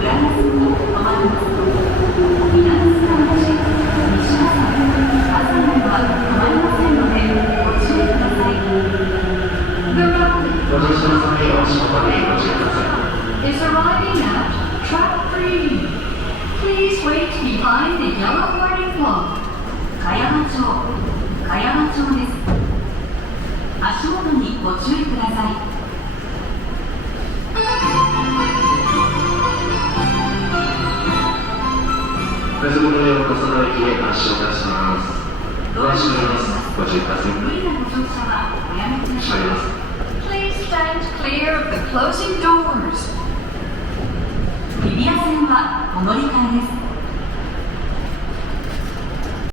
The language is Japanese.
浦安に止まります。南須賀口、西葛西、葛西は止まりませんのでご注意ください。The road ご乗車の際は足元にご注意ください。is arriving at track 3. Please wait behind the yellow warning flag. 茅場町です。足元にご注意ください。快速のような重な駅へ足を出します。ドア閉まります。ご注意ください。無理なご乗車はおやめください。閉まります。Please stand clear of the closing doors. 日比谷線はお乗り換えです。